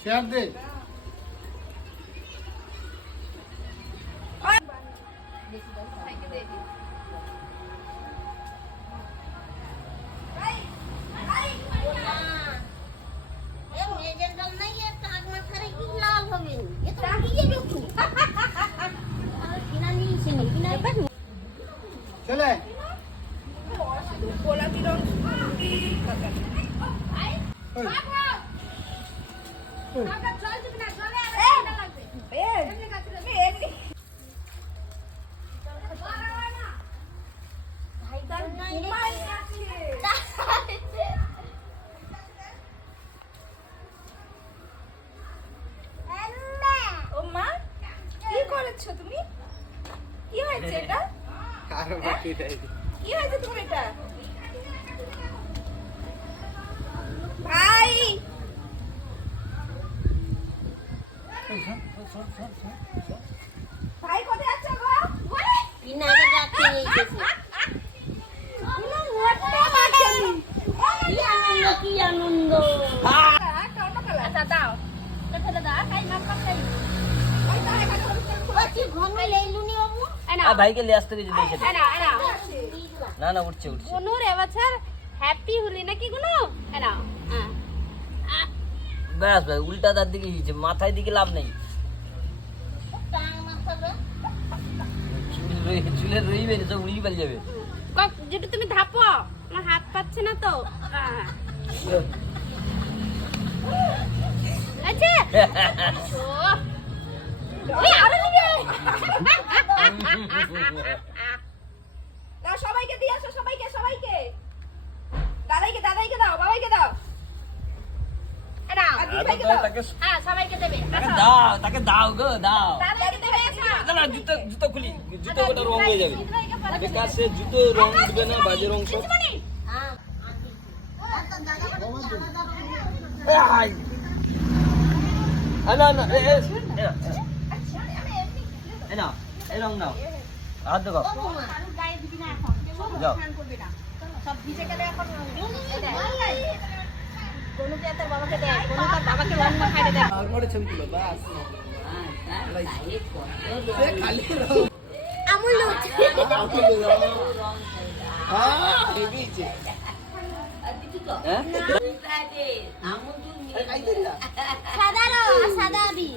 Share দে চলে তুমি কি হয়েছে এটা? কি হয়েছে তোমার এটা? ভাই ভাই কোথায় আছো গো? ইনাকে ডাকতে নিয়ে গেছে। কি আনন্দ! আচ্ছা দাও ফেলে দাও খাই না খাই ভাইকে লে আসতে গেছে দেখে না না উঠছে গুনুর এবছর হ্যাপি হলি নাকি গুনু এনা ব্যাস ভাই উল্টা দাঁত দিকে গিয়েছে মাথায় দিকে লাভ নেই চুলের রই বেরিয়ে সব উড়িয়ে পালিয়ে যাবে যেটা তুমি ধাপো আমার হাত পাচ্ছে না তো আচ্ছা ওই আরো দিবে দাও সবাইকে দিয়ে আসো সবাইকে দাদাইকে দাও বাবাইকে দাও সবাইকে দেবে তাকে দাও গো দাও দাদাইকে দেবে না জুতো খুলি জুতো গোটা রং হয়ে যাবে বেকার সে জুতো রং দিবে না বাজে রং সব না এই রং নাও হাত দেবো যাও সব ভিজে গেলে এখন কোনুকে তার বাবাকে দেয় কোনু তার বাবাকে রং মাখায় দেয় তারপরে ছবি তুলো বাস আমুল হেবিছে সাদা আবি